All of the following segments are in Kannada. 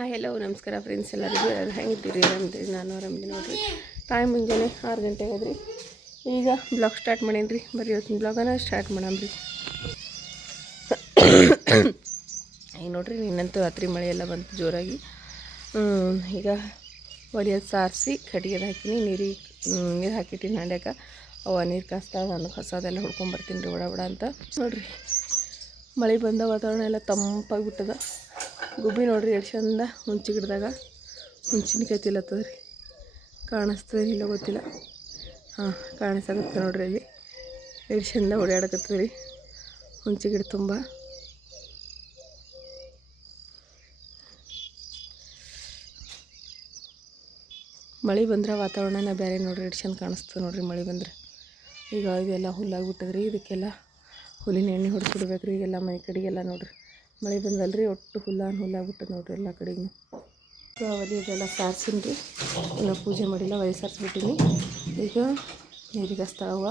ಹಾಯ್ ಹಲೋ ನಮಸ್ಕಾರ ಫ್ರೆಂಡ್ಸ್ ಎಲ್ಲರಿಗೂ ಹೆಂಗಿದ್ದೀರಿ ಆರಾಮಿದ್ದೀರಿ ನಾನು ಆರಾಮಿದ್ದೀನಿ ನೋಡಿರಿ ಟೈಮ್ ಮುಂಜಾನೆ 6 ಗಂಟೆ ಆಗೋದ್ರಿ ಈಗ ಬ್ಲಾಗ್ ಸ್ಟಾರ್ಟ್ ಮಾಡೀನಿ ರೀ ಬರ್ರಿ ಇವತ್ತಿನ ಬ್ಲಾಗನ್ನು ಸ್ಟಾರ್ಟ್ ಮಾಡಮ್ರಿ ಈಗ ನೋಡಿರಿ ನಿನ್ನಂತೂ ರಾತ್ರಿ ಮಳೆ ಎಲ್ಲ ಬಂತು ಜೋರಾಗಿ ಈಗ ಒಲಿಯೋದು ಸಾರಿಸಿ ಕಟ್ಟಿಗೆ ಹಾಕಿನಿ ನೀರು ಹಾಕಿಟ್ಟಿನಿ ಹಾಂಡ್ಯಾಕ ಅವ ನೀರು ಕಾಸ್ತಾ ನಾನು ಹೊಸದೆಲ್ಲ ಹುಡ್ಕೊಂಬರ್ತೀನಿ ರೀ ಬಡ ಅಂತ ನೋಡಿರಿ ಮಳೆ ಬಂದ ವಾತಾವರಣ ಎಲ್ಲ ತಂಪಾಗಿಬಿಟ್ಟದ ಗುಬ್ಬಿ ನೋಡ್ರಿ ಎಷ್ಟು ಚಂದ ಹುಂಚಿ ಗಿಡದಾಗ ಹುಂಚಿನಕಾಯಿ ತಿಲ್ಲತ್ತದ ರೀ ಕಾಣಿಸ್ತದೆ ಇಲ್ಲ ಗೊತ್ತಿಲ್ಲ ಹಾಂ ಕಾಣಿಸಾಗುತ್ತೆ ನೋಡ್ರಿ ಅಲ್ಲಿ ಎಷ್ಟು ಚಂದ ಓಡಾಡಕತ್ತದ ರೀ ಹುಂಚಿ ಗಿಡ ತುಂಬ ಮಳೆ ಬಂದ್ರೆ ವಾತಾವರಣನ ಬೇರೆ ನೋಡ್ರಿ ಎಷ್ಟು ಚಂದ ಕಾಣಿಸ್ತದೆ ನೋಡ್ರಿ ಮಳೆ ಬಂದ್ರೆ ಈಗ ಇದೆಲ್ಲ ಹುಲ್ಲಾಗ್ಬಿಟ್ಟದ್ರಿ ಇದಕ್ಕೆಲ್ಲ ಹುಲ್ಲಿನ ಎಣ್ಣೆ ಹೊಡೆಸ್ಬಿಡ್ಬೇಕು ರೀ ಈಗೆಲ್ಲ ಮನೆ ಕಡೆಗೆಲ್ಲ ನೋಡ್ರಿ ಮಳೆ ಬಂದಲ್ರಿ ಒಟ್ಟು ಹುಲ್ಲಾಗ್ಬಿಟ್ಟದ ನೋಡ್ರಿ ಎಲ್ಲ ಕಡೆಗೂ ಒಲಿ ಇದೆಲ್ಲ ಸಾರಿಸಿನಿ ರೀ ಇನ್ನೂ ಪೂಜೆ ಮಾಡಿಲ್ಲ ಒಲಿ ಸಾರಿಸ್ಬಿಟ್ಟಿನಿ ಈಗ ನೀರಿಗೆ ಹಚ್ತಾವ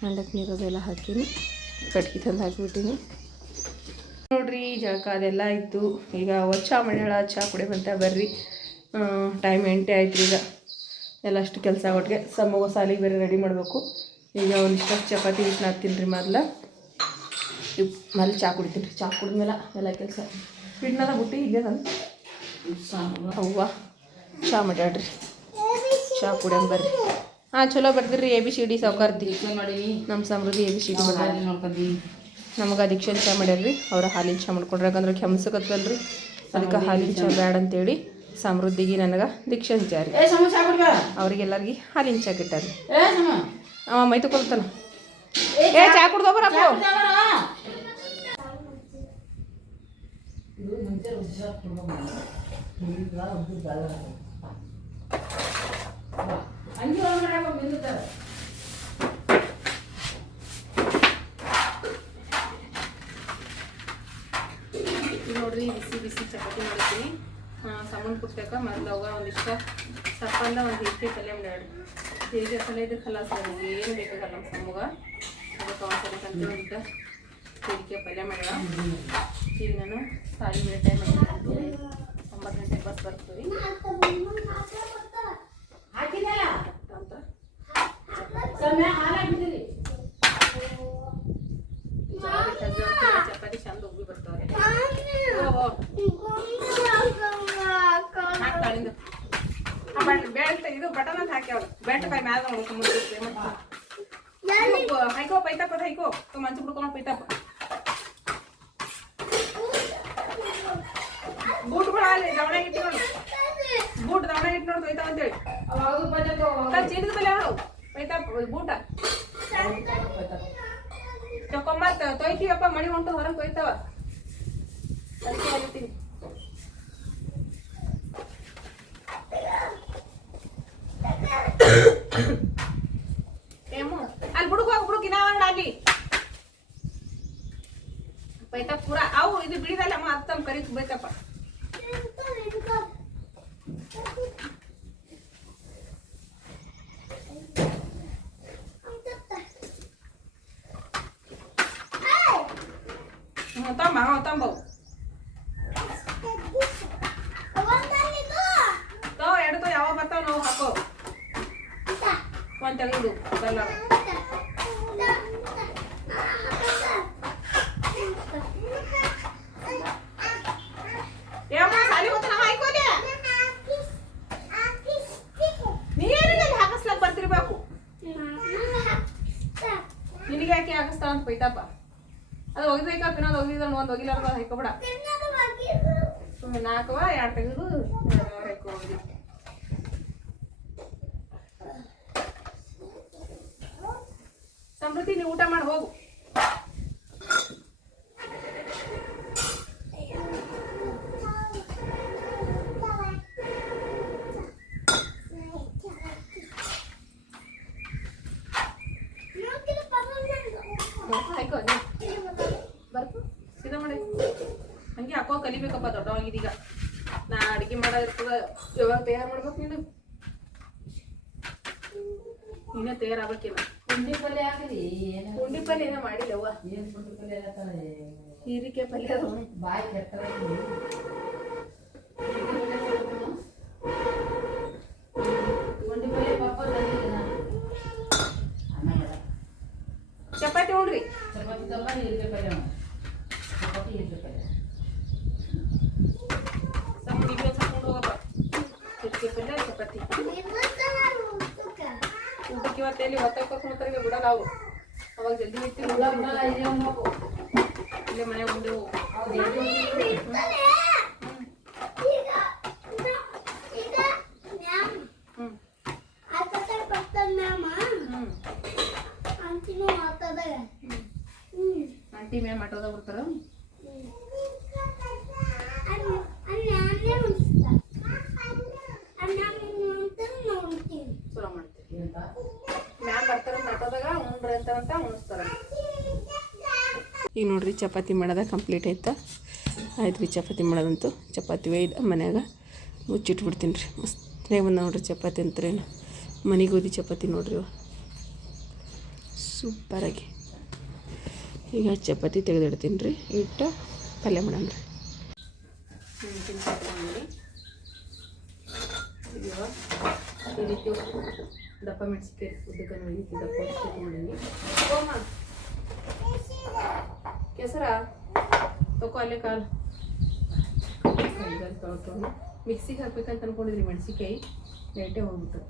ಹಂಡಕ್ಕೆ ನೀರದೆಲ್ಲ ಹಾಕೀನಿ ಕಟ್ಗೆ ತಂದು ಹಾಕಿಬಿಟ್ಟಿನಿ ನೋಡ್ರಿ ಜಳಕ ಅದೆಲ್ಲ ಆಯಿತು ಈಗ ಚಹಾ ಮಾಡ್ಯಾಳ ಚಹಾ ಕುಡಿಯಂತ ಬರ್ರಿ ಟೈಮ್ 8 ಆಯ್ತು ಈಗ ಎಲ್ಲ ಅಷ್ಟು ಕೆಲಸ ಒಟ್ಟಿಗೆ ಸಮೂಹ ಸಾಲಿಗೆ ಬೇರೆ ರೆಡಿ ಮಾಡಬೇಕು ಈಗ ಒಂದಿಷ್ಟು ಚಪಾತಿ ಹಿಟ್ಟು ಹಾಕ್ತೀನಿ ರೀ ಮೊದಲು ಚಹಾ ಕುಡಿತೀನಿ ರೀ ಚಹಾ ಕುಡಿದ್ಮೇಲೆ ಎಲ್ಲ ಕೆಲಸ ಹಿಟ್ಟನದ ಬುಟ್ಟಿ ಇಲ್ಲೇ ನಾನು ಅವ್ವ ಚಹಾ ಮಾಡ್ಯಾಡ್ರಿ ಚಹಾ ಕುಡಿಯಂಗೆ ಬರ್ರಿ ಹಾಂ ಚಲೋ ಬರ್ದಿರಿ ABCD ಸಾವುಕಾರ್ತಿ ನಮ್ಮ ಸಮೃದ್ಧಿ ABCD ನೋಡ್ಕೊಂಡು ನಮಗೆ ದೀಕ್ಷೆ ಚಹಾ ಮಾಡ್ಯಾರ್ರಿ ಅವ್ರ ಹಾಲಿನ ಚಹಾ ಮಾಡ್ಕೊಂಡ್ರೆ ಯಾಕಂದ್ರೆ ಕೆಮ್ಸಕತ್ತಲ್ರಿ ಅದಕ್ಕೆ ಹಾಲಿನ ಚಹಾ ಬ್ಯಾಡ ಅಂತೇಳಿ ಸಮೃದ್ಧಿಗೆ ನನಗೆ ದೀಕ್ಷೆ ಹಂಚಾರಿ ಅವ್ರಿಗೆಲ್ಲರಿಗೆ ಹಾಲಿನ ಚಹಾ ಗಿಟ್ಟಾರಿ ಅವ ಮೈ ತಗೊಳ್ತಾನ ಚಹಾ ಕುಡ್ದೋಬರಪ್ಪ ನೋಡ್ರಿ ಬಿಸಿ ಚಪಾತಿ ಮಾಡಿದ್ದೀನಿ ಸಾಮಾನು ಕುಟ್ಬೇಕ ಮೊದಲು ಅವಾಗ ಒಂದಿಷ್ಟ ಸಪ್ಪಂದ ಒಂದು ಹೀರಿಗೆ ಪಲ್ಯ ಮಾಡಿ ಹೀರಿಗೆ ಪಲ್ಯ ಇದು ಖಲಾಸ ಏನು ಬೇಕಾಗಲ್ಲ ನಮ್ಮ ಸಮ್ಮಗ ಅದಕ್ಕೆ ಒಂದ್ಸಲ ಒಂದು ಹೀರಿಗೆ ಪಲ್ಯ ಮಾಡ್ಯಾಳ ಈಗ ನಾನು ಸಾಲಿ ಮೇಲೆ ಟೈಮ್ ಮಾಡಿ 9 ಗಂಟೆಗೆ ಬಸ್ ಬರ್ತೀವಿ ಚಪಾತಿ ಚಂದ ಉಬ್ಬಿ ಬರ್ತಾವ್ರಿ ಬೆಲ್ಟ್ ಇದು ಬಟನ್ ಅಂತ ಹಾಕ್ಯಾವ್ರು ಬೆಲ್ಟ್ ಕೈ ಮ್ಯಾಲ ಹೈಕೋ ಪೈತಪ್ಪ ಹೈಕೋ ಮಂಚ ಬಿಡ್ಕೊಂಡು ಪೈತಪ್ಪ ಬೂಟ್ಗಳು ಅಲ್ಲಿ ದವಣಾಗ ಇಟ್ಟು ನೋಡು ಬೂಟ್ ದವಣಾಗ ಇಟ್ಟು ನೋಡು ತೊಯ್ತಾವ ಅಂತೇಳಿ ಚೀನದ ಬೆಲೆ ಅವಳು ಪೈತಪ್ಪ ಬೂಟ ತಕೊಂಬತ್ ತೊಯ್ತೀವಪ್ಪ ಮಣಿ ಹೊಂಟು ಹೊರಗೆ ತೊಯ್ತಾವ ಅದಕ್ಕೆ ಆಗಿರ್ತೀನಿ ಏಮು ಅಲ್ಲಿ ಬುಡುಕು ಇನಾವಣ್ಣ ಅಲ್ಲಿ ಪೈತ ಪೂರ ಅವು ಇದು ಬಿಡಿದಲ್ಲ ಅಮ್ಮ ಅತ್ತಮ್ಮ ಕರಿ ಬೇಕಪ್ಪ ತಂಬ ಎಡ್ಕೋ ಯಾವಾಗ ಬರ್ತಾವ ನಾವು ಹಾಕೋ ಒಂದು ತೆಗೆದು ಬರಲ್ಲ ಸಾಲಿ ಹೋಗ್ತಾನ ಹಾಕೋದೆ ನೀರಲ್ಲಿ ಹಾಕಿಸ್ಲಕ್ ಬರ್ತಿರ್ಬೇಕು ನಿನಗೆ ಯಾಕೆ ಹಾಕಿಸ್ತಾವ ಅಂತ ಬೈತಪ್ಪ ಅದು ಒಗಿದೈಕಪ್ಪ ಇನ್ನೊಂದು ಒಗಿದ ಒಂದು ಒಗಿಲಾರ್ದ ಹಾಕೋಬೇಡ ಸುಮ್ಮನೆ 4 2 ತೆಗೆದು ಹಾಕೋದಿ ಸಮೃದ್ಧಿ ನೀವು ಊಟ ಮಾಡಿ ಹೋಗು ಹಾಕೋ ಬರ್ಕು ಸೀದಾ ಮಾಡಿ ಹಂಗೆ ಹಾಕೋ ಕಲಿಬೇಕಪ್ಪ ದೊಡ್ಡವಾಗಿದೀಗ ನಾ ಅಡುಗೆ ಮಾಡೋದಿರ್ತದ ಯಾವಾಗ ತಯಾರು ಮಾಡ್ಬೇಕು ನೀನೇ ತಯಾರಾಗಬೇಕಿಲ್ಲ ಪುಂಡಿ ಪಲ್ಯ ಏನೋ ಮಾಡಿಲ್ಲವ್ವ ಹೀರಿಕೆ ಪಲ್ಯ ಬಾಯಿ ಕೆಟ್ಟ ಚಪಾತಿ ಊಟಕ್ಕೆ ಇವತ್ತೆಲ್ಲಿ ಹೊತ್ತಕ್ಕೆ ಬಿಡಲ್ಲ ಅವು ಅವಾಗ ಜಲ್ದಿ ಇರ್ತೀವಿ ಇಲ್ಲೇ ಮನೆ ಉಂಡೆವು ಆಂಟಿ ಮ್ಯಾಮ್ ಆಟೋದಾಗ ಬರ್ತಾರ ಚಲೋ ಮಾಡ್ತೀವಿ ಮ್ಯಾಮ್ ಬರ್ತಾರ ಆಟೋದಾಗ ಉಂಡ್ರಿ ಅಂತಾರಂತ ಉಣಿಸ್ತಾರ. ಈಗ ನೋಡ್ರಿ ಚಪಾತಿ ಮಾಡೋದ ಕಂಪ್ಲೀಟ್ ಆಯ್ತಾ ಆಯ್ತು ರೀ ಚಪಾತಿ ಮಾಡೋದಂತೂ ಚಪಾತಿ ಒಯ್ದು ಮನ್ಯಾಗ ಮುಚ್ಚಿಟ್ಬಿಡ್ತೀನಿ ರೀ ಮಸ್ತಾಗಿ ಬಂದ ನೋಡ್ರಿ ಚಪಾತಿ ಅಂತಾರೇನು ಮನೆ ಗೋಧಿ ಚಪಾತಿ ನೋಡ್ರಿ ಸೂಪರಾಗಿ. ಈಗ ಚಪಾತಿ ತೆಗೆದಿಡ್ತೀನಿ ರೀ ಇಟ್ಟು ಪಲ್ಯ ಮಾಡೋಣ ರೀ. ಮೆಣಸಿನ ತಗೊಂಡ್ರಿ ಈ ರೀತಿ ದಪ್ಪ ಮೆಣಸಿನ್ಕಾಯಿ ಉದ್ದಕ್ಕೂ ಈ ರೀತಿ ದಪ್ಪ ತೊಗೊಂಡಿನಿ ಕೆಸರ ತಗೋ ಅಲ್ಲೇ ಕಾಲು ತೊಳ್ಕೊಂಡು ಮಿಕ್ಸಿಗೆ ಹಾಕ್ಬೇಕಂತ ಅನ್ಕೊಂಡಿದ್ರಿ ಮೆಣಸಿನ್ಕಾಯಿ ಲೇಟೇ ಹೋಗ್ಬಿಟ್ಟು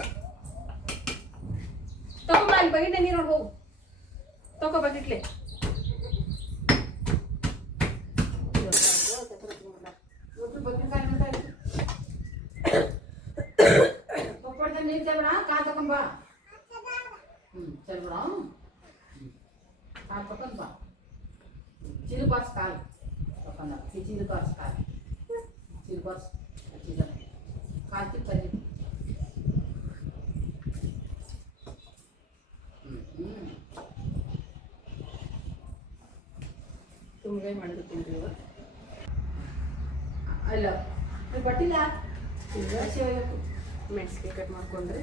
ತಗೊಂಬ ಅಲ್ಲಿ ಬಗಿಟ್ಲೆ ನೀರು ನೋಡಿ ಹೋಗು ತಗೋ ಬಗಿಟ್ಲೆ ನೀರು ಚಲ್ಬಿಡ ಕಾಲು ತಗೊಂಬ ಚಲ್ಬಿಡ ಕಾಲು ತಗೊಂಡ್ ಬಾ ಚಿರು ಬಾರ್ಸ್ ಕಾಲು ತಗೊಂಡ ಚಿರು ಬಾರ್ಸ್ ಕಾಲು ಚಿರು ಬಾರ್ಸ್ ಕಾಲು ತಿಪ್ಪಲ್ಲಿ ತುಂಬ ಮಾಡಿರ್ತೀನಿ ರೀ ಅಲ್ಲ ಬಟ್ಟಿಲ್ಲ ಮೆಣಸಿನ್ಕಾಯಿ ಕಟ್ ಮಾಡ್ಕೊಂಡ್ರೆ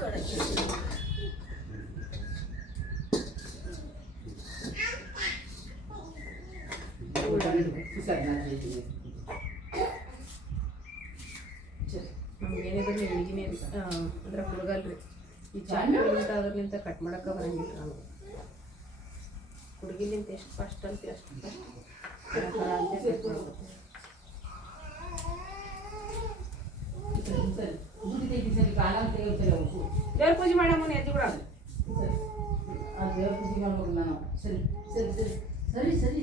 ಕಡಚಿ ನಮ್ಗೇನೇ ಬರಲಿ ಎಳ್ಗಿನೇ ಅಂದ್ರೆ ಹುಡುಗಲ್ರಿ ಈ ಚಾಂಡಿಲಿಂತ ಅದ್ರಲಿಂತ ಕಟ್ ಮಾಡೋಕೆ ಬರಂಗಿಲ್ಲ ನಾವು ಹುಡುಗಿಲಿಂತ ಎಷ್ಟು ಫಸ್ಟ್ ಅಂತೀವಿ ಅಷ್ಟು ದೇವ್ರ ಪೂಜೆ ಮಾಡಮ್ಮ ಎದ್ದು ಕೂಡ ದೇವ್ರ ಪೂಜೆ ಮಾಡ್ಬೇಕು ನಾನು ಸರಿ ಸರಿ ಸರಿ ಸರಿ ಸರಿ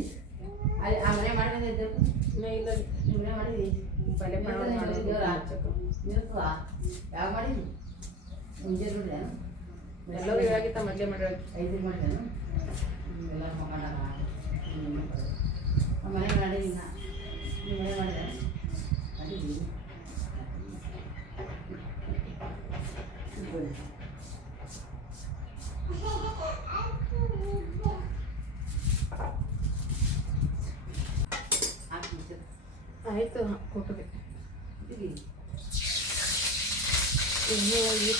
ಅಲ್ಲಿ ಆ ಮನೆ ಮಾಡಿದ್ರೆ ಇಲ್ಲ ಮನೆ ಮಾಡಿದ್ವಿ ಪಲ್ಯ ದೇವ್ರ ಇರ್ತದ ಯಾವ ಮಾಡಿದ್ವಿ ಮುಂಜೆ ನೋಡ್ರಿ ಎಲ್ಲರೂ ಇವಾಗಿತ್ತ ಮದ್ಲೆ ಮಾಡಿ 5 ಮಾಡಿದೇನು ಎಲ್ಲ ಮಕ್ಕಳಾಗ ಮನೆ ಮಾಡಿಲ್ಲ ನೀವು ಮನೆ ಮಾಡಿದೆ ಮಾಡಿದ್ವಿ ಆಯಿತು ಕೊಟ್ಟಿದೆ ಎಣ್ಣೆ ಹೋಗಿ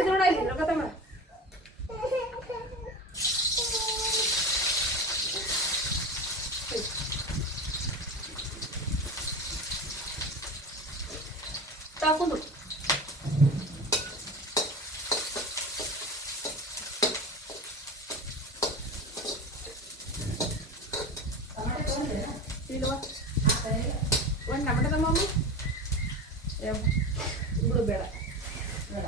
ನೋಡ ಇಲ್ಲಿ ರೊಕ್ಕ ಮಾಡ ತಾಕೊಂಡು ಇಲ್ವಾ ಒಂದು ಟೊಮೆಟೊ ತಮ್ಮ ಬಿಡು ಬೇಡ ಬೇಡ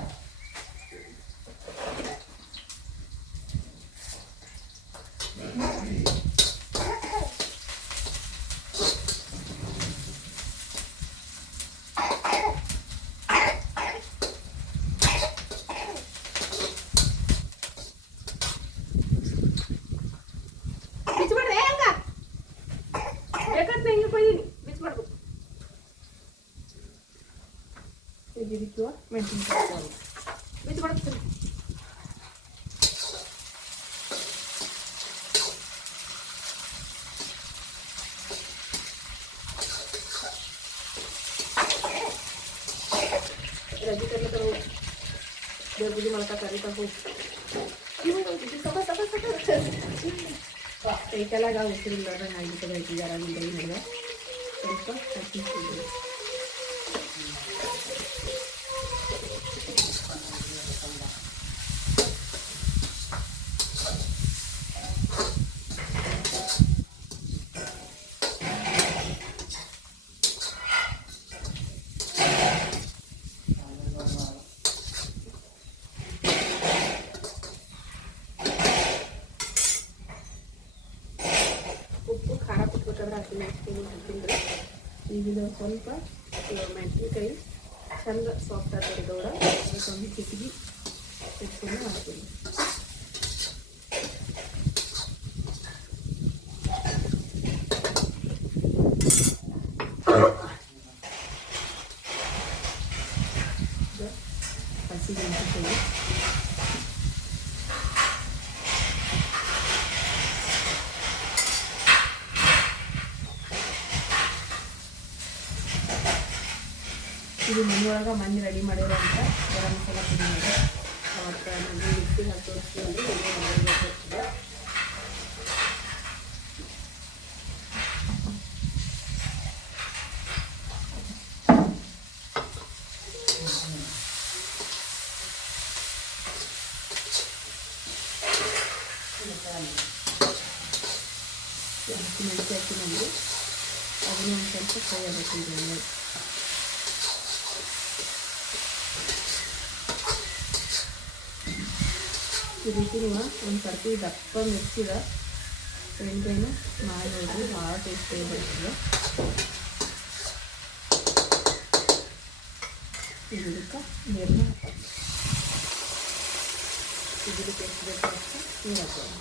ಮೆಣಸಿನ್ಕಾಯಿ ಬಿಟ್ಟು ಮಾಡ್ತೀನಿ ರಜೆ ಕರ್ಲಕ್ಕ ದೇವ್ರ ಪೂಜೆ ಮಾಡ್ತಾ ಕರಿತಾ ಹೋಗಿ ಕೈಕೆಲ್ಲಾಗ ಉಸಿರಿಲ್ಲ ಆಗಿರ್ತದೆ 5 ನಡುವೆ ಸ್ವಲ್ಪ ಚಟ್ನಿ ಪುಡಿ, ಉಪ್ಪು ಖಾರ ಕೊಟ್ಬೇಕಾದ್ರೆ ಹಾಕಿನ ಹಾಕಿದ್ರೆ ಈಗ ಸ್ವಲ್ಪ ಮೆಣಸಿನ್ಕಾಯಿ ಚಂದ ಸಾಫ್ಟ್ ಆಗಿರೋದವ್ರ ಅದಕ್ಕೊಂದು ಚಿಟಿಗೆ ಇಟ್ಕೊಂಡು ಹಾಕ್ತೀನಿ. ಹಸಿ ಮೆಣಸಿನ್ಕಾಯಿ ಇದು ಮನೆಯೊಳಗೆ ಮನೆ ರೆಡಿ ಮಾಡಿರೋಂಥ ಗರಂ ಮಸಾಲ ಪುಡಿ ಇದೆ. ಅವತ್ತು ನಾನು ಮಿಕ್ಸಿಗೆ ಹಾಕಿ ತೋರಿಸ್ತೀವಿ. ಮೆಣಸಿ ಹಾಕಿನಲ್ಲಿ ಅದನ್ನು ಒಂದು ಸ್ವಲ್ಪ ಫ್ರೈ ಆಗಬೇಕು. ಈ ರೀತಿ ನೀವು ಒಂದು ಸರ್ತಿ ದಪ್ಪ ಮಿರ್ಚಿದ ಎಣ್ಣೆನ ಮಾಡಿ ನೋಡ್ರಿ, ಭಾಳ ಟೇಸ್ಟಿಯಾಗಿ ಬರ್ತದೆ. ಇದಕ್ಕೆ ನೀರನ್ನ ಹಾಕೋದು, ಇದಕ್ಕೆ ಎಷ್ಟು ಬೇಕು ಅಷ್ಟು ನೀರು ಹಾಕೋದು.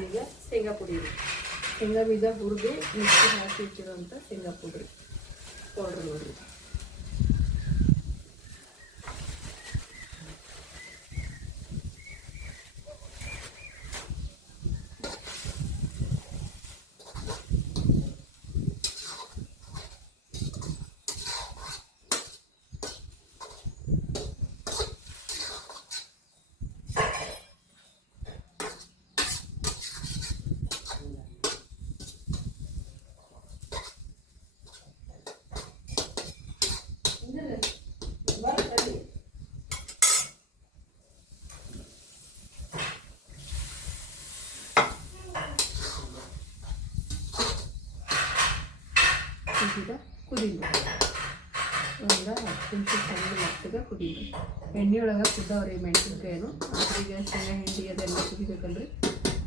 ಈಗ ಶೇಂಗಾ ಪುಡಿ ಇದೆ. ಶೇಂಗಾ ಬೀಜ ಹುರಿದು ಮಿಕ್ಸಿ ಹಾಕಿ ಇಟ್ಟಿರೋಂಥ ಶೇಂಗಾ ಪುಡಿ ಪೌಡ್ರ್ ನೋಡಿರಿ. ಈಗ ಕುದೀಲಿ ಒಂದು 10 ನಿಮಿಷ ಚಂದ ಮೆತ್ತಗೆ ಕುದೀಲಿ. ಎಣ್ಣೆಯೊಳಗೆ ಕುದ್ದವ್ರಿ ಮೆಣಸಿನ್ಕಾಯಿನು. ಅದ್ರಿಗೆ ಶೇಂಗಾ ಹಿಂಡಿ ಅದೆಲ್ಲ ಕುದಿಬೇಕಲ್ರಿ,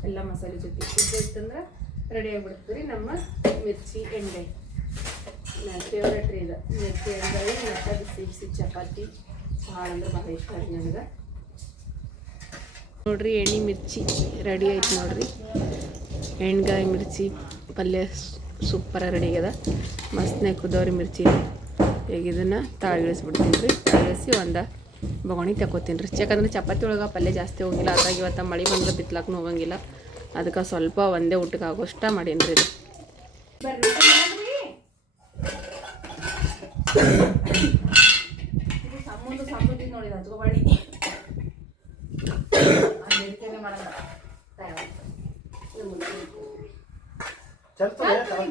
ಎಲ್ಲ ಮಸಾಲೆ ಜೊತೆ ಕುದ್ದೈತಂದ್ರೆ ರೆಡಿ ಆಗಿಬಿಡ್ತದೆ ರೀ ನಮ್ಮ ಮಿರ್ಚಿ ಎಣ್ಣೆ. ನನ್ನ ಫೇವ್ರೇಟ್ ರೀ ಇದು ಮಿರ್ಚಿ ಎಣ್ಣೆ. ಮತ್ತು ಬಿಸಿ ಬಿಸಿ ಚಪಾತಿ ಭಾಳ ಅಂದ್ರೆ ಭಾಳ ಇಷ್ಟ ರೀ ನನಗೆ. ನೋಡ್ರಿ ಎಣ್ಣೆ ಮಿರ್ಚಿ ರೆಡಿ ಆಯ್ತು ನೋಡ್ರಿ. ಎಣ್ಗಾಯಿ ಮಿರ್ಚಿ ಪಲ್ಯ ಸೂಪರ ರೆಡಿ ಆಗ್ಯದ. ಮಸ್ತ್ನೇ ಕುದವ್ರಿ ಮಿರ್ಚಿ. ಈಗ ಇದನ್ನು ತಾಳಿಳಿಸ್ಬಿಡ್ತೀನಿ ರೀ. ತಾಳಿಳಿಸಿ ಒಂದು ಬೊಗಣಿ ತಗೋತೀನಿ ರೀ. ಯಾಕಂದ್ರೆ ಚಪಾತಿ ಒಳಗೆ ಪಲ್ಯ ಜಾಸ್ತಿ ಹೋಗಿಲ್ಲ. ಅದ್ರಾಗ ಇವತ್ತು ಮಳೆ ಬಂದ್ರೆ ಬಿತ್ಲಾಕೂ ಹೋಗಂಗಿಲ್ಲ. ಅದಕ್ಕೆ ಸ್ವಲ್ಪ ಒಂದೇ ಊಟಕ್ಕೆ ಆಗೋಷ್ಟ ಮಾಡೀನಿ ರೀ. ಇದು ಸಂಬಂಧ ನೋಡಿ ಹಚ್ಕೋಬಾಡಿ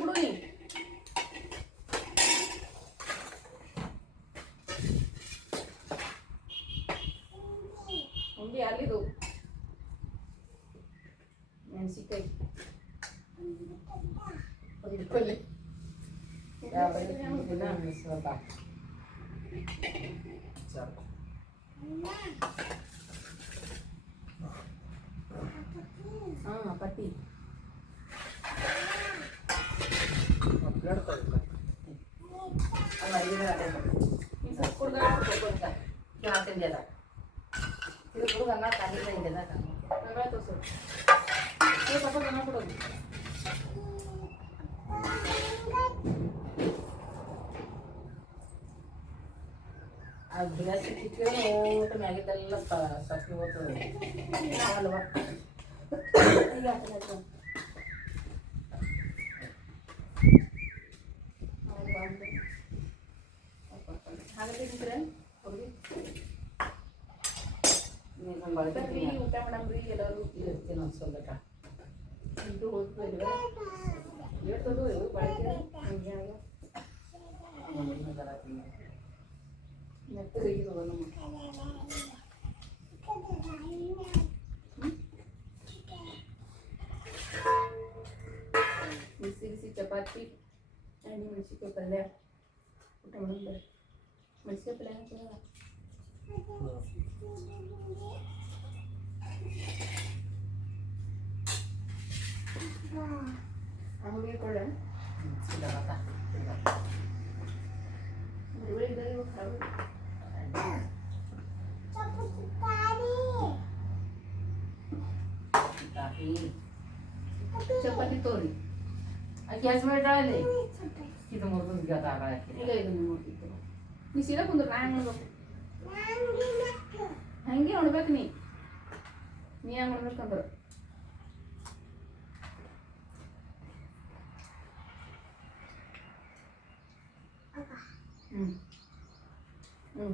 ಬಿಡು ನೀ. ಉಂಡಿ ಅಲ್ಲಿದು ಮೆಣಸಿನ್ಕಾಯಿ ಪಲ್ಯ ಹಾಂ ಪಟ್ಟಿ ಗ್ಯಾಸ್ ಇಟ್ಟಿದ್ರೆ ಊಟ ಮ್ಯಾಗಿದ್ದೆಲ್ಲ ಸಕ್ಕರೆ ಹೋಗ್ತದೆ ಅಲ್ವಾ. ಈಗ ಹಾಗಾದ್ರೆ ನಿಂತ್ರೆ ಹುಡುಗಿ ನೀನು ಬಳಕೆ ಊಟ ಮಾಡಮ್ರಿ ಎಲ್ಲರೂ ಇರ್ತೀನಿ ಒಂದು ಸ್ವಲ್ಪ ಇದು ಹೋಗ್ತದೆ ಹೇಳ್ತದು ಬಳಕೆ ನೆಟ್ಟಗೆ ನಮ್ಮ ಬಿಸಿ ಬಿಸಿ ಚಪಾತಿ ಎಣ್ಣೆ ಮೆಣಸಿನ್ಕಾಯಿ ಪಲ್ಯ ಊಟ ಮಾಡೋದು ಮೆಣಸಿನ್ಕಾಯಿ ಪಲ್ಯ ಚಲೋ ಅಂಗಡಿಗೆ ಕೊಳ್ಳೆ ಚಪಾತಿ ತೋರಿ ಗ್ಯಾಸ್ ಬೇಡಲ್ಲಿ ಇದು ಮುರಿದು ಗ್ಯಾಸ್ ಆಗಲ್ಲ ಈಗ ಇದನ್ನು ನೋಡ್ತಿತ್ತು ನೀ ಸೀದಾ ಕುಂದ್ರು ನಾ ಹೆಂಗೆ ನೋಡ್ಬೇಕು ಹಂಗೆ ನೋಡ್ಬೇಕು ನೀ ಹೆಂಗೆ ನೋಡ್ಬೇಕಂದ್ರೆ ಹ್ಞೂ ಹ್ಞೂ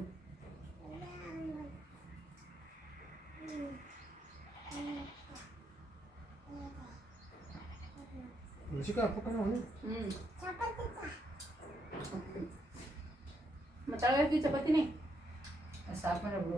ಮತ್ತೆ ಚಪಾತಿನೇ ಸಾಕು ಬಿಡು